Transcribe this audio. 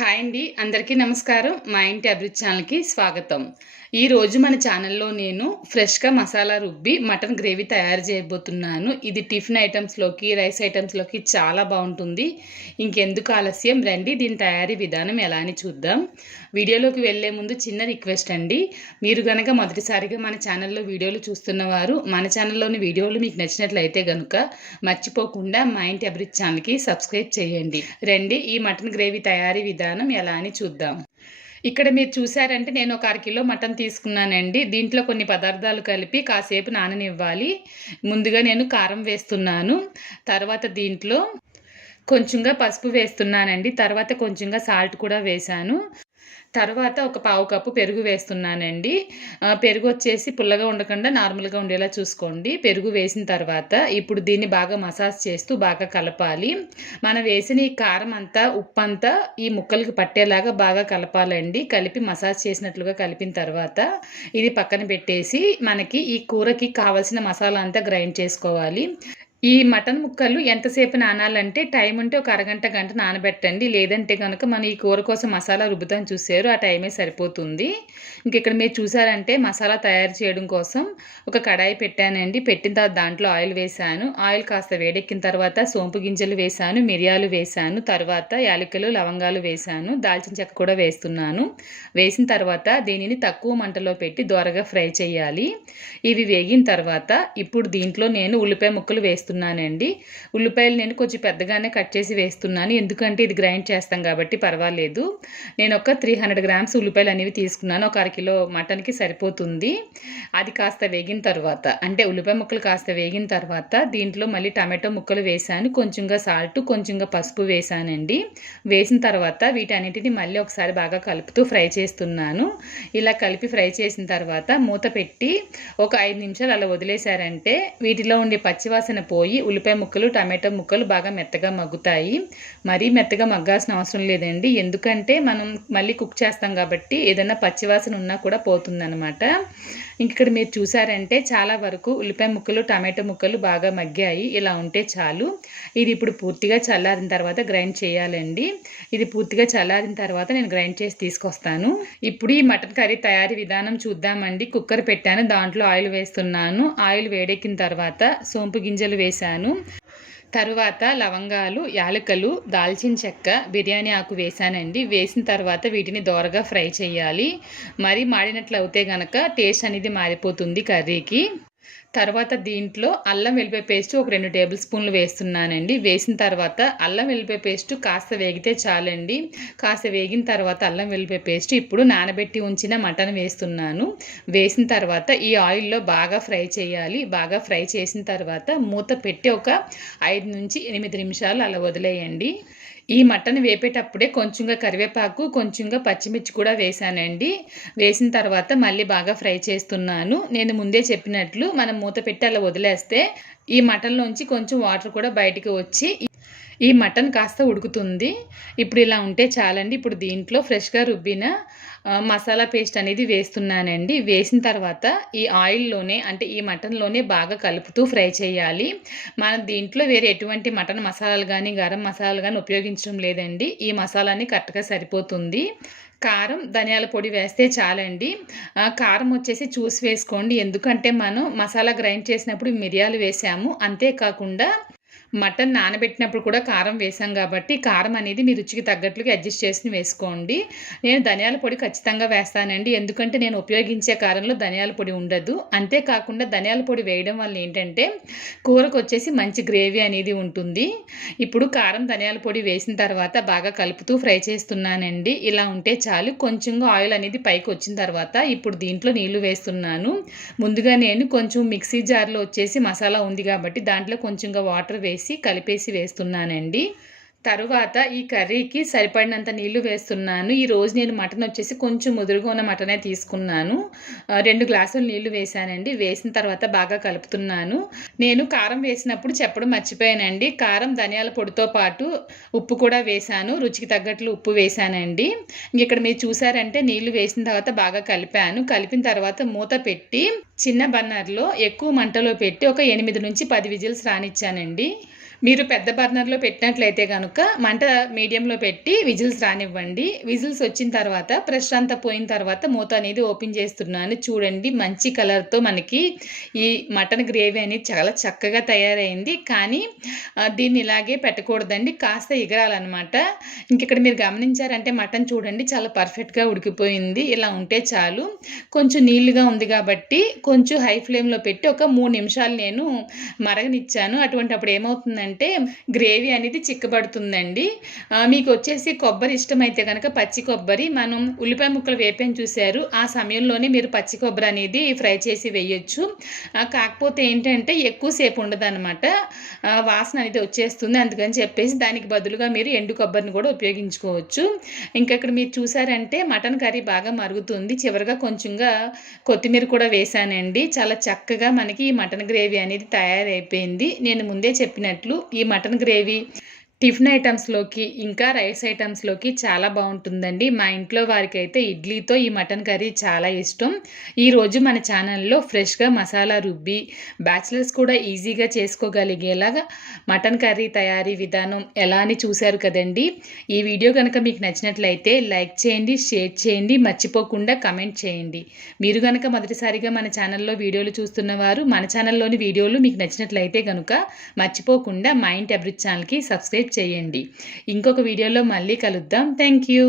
Hi అండి అందరికీ నమస్కారం. మా ఇంటి అభివృద్ధి ఛానల్కి స్వాగతం. ఈ రోజు మన ఛానల్లో నేను ఫ్రెష్గా మసాలా రుబ్బి మటన్ గ్రేవీ తయారు చేయబోతున్నాను. ఇది టిఫిన్ ఐటమ్స్లోకి రైస్ ఐటమ్స్లోకి చాలా బాగుంటుంది. ఇంకెందుకు ఆలస్యం? రండి దీని తయారీ విధానం ఎలా అని చూద్దాం. వీడియోలోకి వెళ్ళే ముందు చిన్న రిక్వెస్ట్ అండి. మీరు కనుక మొదటిసారిగా మన ఛానల్లో వీడియోలు చూస్తున్నవారు మన ఛానల్లోని వీడియోలు మీకు నచ్చినట్లయితే కనుక మర్చిపోకుండా మా ఇంటి అభివృద్ధి ఛానల్కి సబ్స్క్రైబ్ చేయండి. రండి ఈ మటన్ గ్రేవీ తయారీ విధానం ఎలా అని చూద్దాం. ఇక్కడ మీరు చూసారంటే నేను ఒక అర కిలో మటన్ తీసుకున్నానండి. దీంట్లో కొన్ని పదార్థాలు కలిపి కాసేపు నాననివ్వాలి. ముందుగా నేను కారం వేస్తున్నాను. తర్వాత దీంట్లో కొంచెంగా పసుపు వేస్తున్నానండి. తర్వాత కొంచెంగా సాల్ట్ కూడా వేశాను. తర్వాత ఒక పావు కప్పు పెరుగు వేస్తున్నానండి. పెరుగు వచ్చేసి పుల్లగా ఉండకుండా నార్మల్గా ఉండేలా చూసుకోండి. పెరుగు వేసిన తర్వాత ఇప్పుడు దీన్ని బాగా మసాజ్ చేస్తూ బాగా కలపాలి. మనం వేసిన ఈ కారం అంతా ఉప్పు అంతా ఈ ముక్కలకి పట్టేలాగా బాగా కలపాలండి. కలిపి మసాజ్ చేసినట్లుగా కలిపిన తర్వాత ఇది పక్కన పెట్టేసి మనకి ఈ కూరకి కావాల్సిన మసాలా అంతా గ్రైండ్ చేసుకోవాలి. ఈ మటన్ ముక్కలు ఎంతసేపు నానాలంటే టైం ఉంటే ఒక అరగంట గంట నానబెట్టండి. లేదంటే కనుక మనం ఈ కూర కోసం మసాలా రుబ్బుతాం చూసారు ఆ టైమే సరిపోతుంది. ఇంక ఇక్కడ మీరు చూసారంటే మసాలా తయారు చేయడం కోసం ఒక కడాయి పెట్టానండి. పెట్టిన తర్వాత దాంట్లో ఆయిల్ వేశాను. ఆయిల్ కాస్త వేడెక్కిన తర్వాత సోంపు గింజలు వేశాను మిరియాలు వేశాను తర్వాత యాలకులు లవంగాలు వేశాను దాల్చిన చెక్క కూడా వేస్తున్నాను. వేసిన తర్వాత దీనిని తక్కువ మంటలో పెట్టి దోరగా ఫ్రై చేయాలి. ఇవి వేగిన తర్వాత ఇప్పుడు దీంట్లో నేను ఉల్లిపాయ ముక్కలు వేస్తున్నానండి ఉల్లిపాయలు నేను కొంచెం పెద్దగానే కట్ చేసి వేస్తున్నాను. ఎందుకంటే ఇది గ్రైండ్ చేస్తాం కాబట్టి పర్వాలేదు. నేను ఒక త్రీ హండ్రెడ్ గ్రామ్స్ ఉల్లిపాయలు అనేవి తీసుకున్నాను. ఒక అరకిలో మటన్కి సరిపోతుంది. అది కాస్త వేగిన తర్వాత అంటే ఉల్లిపాయ ముక్కలు కాస్త వేగిన తర్వాత దీంట్లో మళ్ళీ టమాటో ముక్కలు వేసాను కొంచెంగా సాల్ట్ కొంచెంగా పసుపు వేసానండి వేసిన తర్వాత వీటన్నిటిని మళ్ళీ ఒకసారి బాగా కలుపుతూ ఫ్రై చేస్తున్నాను. ఇలా కలిపి ఫ్రై చేసిన తర్వాత మూత పెట్టి ఒక ఐదు నిమిషాలు అలా వదిలేశారంటే వీటిలో ఉండే పచ్చివాసన పోయి ఉల్లిపాయ ముక్కలు టమాటో ముక్కలు బాగా మెత్తగా మగ్గుతాయి. మరీ మెత్తగా మగ్గాల్సిన అవసరం లేదండి. ఎందుకంటే మనం మళ్ళీ కుక్ చేస్తాం కాబట్టి ఏదైనా పచ్చివాసన ఉన్నా కూడా పోతుందన్నమాట. ఇంక ఇక్కడ మీరు చూసారంటే చాలా వరకు ఉల్లిపాయ ముక్కలు టమాటో ముక్కలు బాగా మగ్గాయి. ఇలా ఉంటే చాలు. ఇది ఇప్పుడు పూర్తిగా చల్లారిన తర్వాత గ్రైండ్ చేయాలండి. ఇది పూర్తిగా చల్లారిన తర్వాత నేను గ్రైండ్ చేసి తీసుకొస్తాను. ఇప్పుడు ఈ మటన్ కర్రీ తయారీ విధానం చూద్దామండి. కుక్కర్ పెట్టాను దాంట్లో ఆయిల్ వేస్తున్నాను. ఆయిల్ వేడెక్కిన తర్వాత సోంపు గింజలు వేశాను. తరువాత లవంగాలు యాలకులు దాల్చిన చెక్క బిర్యానీ ఆకు వేసానండి వేసిన తర్వాత వీటిని దోరగా ఫ్రై చేయాలి. మరి మాడినట్లు అవుతే గనక టేస్ట్ అనేది మారిపోతుంది కర్రీకి. తర్వాత దీంట్లో అల్లం వెల్లిపాయ పేస్ట్ ఒక రెండు టేబుల్ స్పూన్లు వేస్తున్నానండి. వేసిన తర్వాత అల్లం వెల్లిపాయ పేస్ట్ కాస్త వేగితే చాలండి. కాస్త వేగిన తర్వాత అల్లం వెల్లిపాయ పేస్ట్ ఇప్పుడు నానబెట్టి ఉంచిన మటన్ వేస్తున్నాను. వేసిన తర్వాత ఈ ఆయిల్లో బాగా ఫ్రై చేయాలి. బాగా ఫ్రై చేసిన తర్వాత మూత పెట్టి ఒక ఐదు నుంచి ఎనిమిది నిమిషాలు అలా వదిలేయండి. ఈ మటన్ వేపేటప్పుడే కొంచెంగా కరివేపాకు కొంచెంగా పచ్చిమిర్చి కూడా వేసానండి. వేసిన తర్వాత మళ్ళీ బాగా ఫ్రై చేస్తున్నాను. నేను ముందే చెప్పినట్లు మనం మూత పెట్టి అలా వదిలేస్తే ఈ మటన్లోంచి కొంచెం వాటర్ కూడా బయటికి వచ్చి ఈ మటన్ కాస్త ఉడుకుతుంది. ఇప్పుడు ఇలా ఉంటే చాలండి. ఇప్పుడు దీంట్లో ఫ్రెష్గా రుబ్బిన మసాలా పేస్ట్ అనేది వేస్తున్నానండి. వేసిన తర్వాత ఈ ఆయిల్లోనే అంటే ఈ మటన్లోనే బాగా కలుపుతూ ఫ్రై చేయాలి. మనం దీంట్లో వేరే ఎటువంటి మటన్ మసాలాలు కానీ గరం మసాలాలు కానీ ఉపయోగించడం లేదండి. ఈ మసాలాని కరెక్ట్గా సరిపోతుంది. కారం ధనియాల పొడి వేస్తే చాలండి. కారం వచ్చేసి చూసి వేసుకోండి. ఎందుకంటే మనం మసాలా గ్రైండ్ చేసినప్పుడు మిరియాలు వేసాము. అంతేకాకుండా మటన్ నానబెట్టినప్పుడు కూడా కారం వేసాం కాబట్టి కారం అనేది మీ రుచికి తగ్గట్లుగా అడ్జస్ట్ చేసి వేసుకోండి. నేను ధనియాల పొడి ఖచ్చితంగా వేస్తానండి. ఎందుకంటే నేను ఉపయోగించే కారంలో ధనియాల పొడి ఉండదు. అంతేకాకుండా ధనియాల పొడి వేయడం వల్ల ఏంటంటే కూరకు వచ్చేసి మంచి గ్రేవీ అనేది ఉంటుంది. ఇప్పుడు కారం ధనియాల పొడి వేసిన తర్వాత బాగా కలుపుతూ ఫ్రై చేస్తున్నానండి. ఇలా ఉంటే చాలు. కొంచెంగా ఆయిల్ అనేది పైకి వచ్చిన తర్వాత ఇప్పుడు దీంట్లో నీళ్ళు వేస్తున్నాను. ముందుగా నేను కొంచెం మిక్సీ జార్లో వచ్చేసి మసాలా ఉంది కాబట్టి దాంట్లో కొంచెంగా వాటర్ వేసి కలిపేసి వేస్తున్నానండి. తరువాత ఈ కర్రీకి సరిపడినంత నీళ్ళు వేస్తున్నాను. ఈరోజు నేను మటన్ వచ్చేసి కొంచెం ముదురుగా ఉన్న మటనే తీసుకున్నాను. రెండు గ్లాసులు నీళ్ళు వేశానండి. వేసిన తర్వాత బాగా కలుపుతున్నాను. నేను కారం వేసినప్పుడు చెప్పడం మర్చిపోయానండి. కారం ధనియాల పొడితో పాటు ఉప్పు కూడా వేశాను. రుచికి తగ్గట్లు ఉప్పు వేశానండి. ఇక్కడ మీరు చూసారంటే నీళ్ళు వేసిన తర్వాత బాగా కలిపాను. కలిపిన తర్వాత మూత పెట్టి చిన్న బర్నర్లో ఎక్కువ మంటలో పెట్టి ఒక ఎనిమిది నుంచి పది విజిల్స్ రానిచ్చానండి. మీరు పెద్ద బర్నర్లో పెట్టినట్లయితే కనుక మంట మీడియంలో పెట్టి విజిల్స్ రానివ్వండి. విజిల్స్ వచ్చిన తర్వాత ప్రెషర్ అంతా పోయిన తర్వాత మూత అనేది ఓపెన్ చేస్తున్నాను. చూడండి మంచి కలర్తో మనకి ఈ మటన్ గ్రేవీ అనేది చాలా చక్కగా తయారైంది. కానీ దీన్ని ఇలాగే పెట్టకూడదండి. కాస్త ఎగరాలన్నమాట. ఇంక ఇక్కడ మీరు గమనించారంటే మటన్ చూడండి చాలా పర్ఫెక్ట్గా ఉడికిపోయింది. ఇలా ఉంటే చాలు. కొంచెం నీళ్ళుగా ఉంది కాబట్టి కొంచెం హై ఫ్లేమ్లో పెట్టి ఒక మూడు నిమిషాలు నేను మరగనిచ్చాను. అటువంటి అప్పుడు ఏమవుతుందంటే గ్రేవీ అనేది చిక్కబడుతుంది. ఆ, మీకు వచ్చేసి కొబ్బరి ఇష్టమైతే కనుక పచ్చి కొబ్బరి మనం ఉల్లిపాయ ముక్కలు వేపని చూశారు. ఆ సమయంలోనే మీరు పచ్చి కొబ్బరి అనేది ఫ్రై చేసి వేయొచ్చు. కాకపోతే ఏంటంటే ఎక్కువసేపు ఉండదన్నమాట. అనమాట వాసన అనేది వచ్చేస్తుంది. అందుకని చెప్పేసి దానికి బదులుగా మీరు ఎండు కొబ్బరిని కూడా ఉపయోగించుకోవచ్చు. ఇంకా ఇక్కడ మీరు చూసారంటే మటన్ కర్రీ బాగా మరుగుతుంది. చివరిగా కొంచెంగా కొత్తిమీర కూడా వేసానండి. చాలా చక్కగా మనకి ఈ మటన్ గ్రేవీ అనేది తయారైపోయింది. నేను ముందే చెప్పినట్లు ఈ మటన్ గ్రేవీ టిఫిన్ ఐటమ్స్లోకి ఇంకా రైస్ ఐటమ్స్లోకి చాలా బాగుంటుందండి. మా ఇంట్లో వారికి అయితే ఇడ్లీతో ఈ మటన్ కర్రీ చాలా ఇష్టం. ఈరోజు మన ఛానల్లో ఫ్రెష్గా మసాలా రుబ్బి బ్యాచిలర్స్ కూడా ఈజీగా చేసుకోగలిగేలాగా మటన్ కర్రీ తయారీ విధానం ఎలా అని చూశారు కదండి. ఈ వీడియో కనుక మీకు నచ్చినట్లయితే లైక్ చేయండి షేర్ చేయండి మర్చిపోకుండా కమెంట్ చేయండి. మీరు కనుక మొదటిసారిగా మన ఛానల్లో వీడియోలు చూస్తున్నవారు మన ఛానల్లోని వీడియోలు మీకు నచ్చినట్లయితే కనుక మర్చిపోకుండా మైండ్ అబ్రిచ్ ఛానల్కి సబ్స్క్రైబ్ చేయండి. ఇంకొక వీడియోలో మళ్ళీ కలుద్దాం. Thank you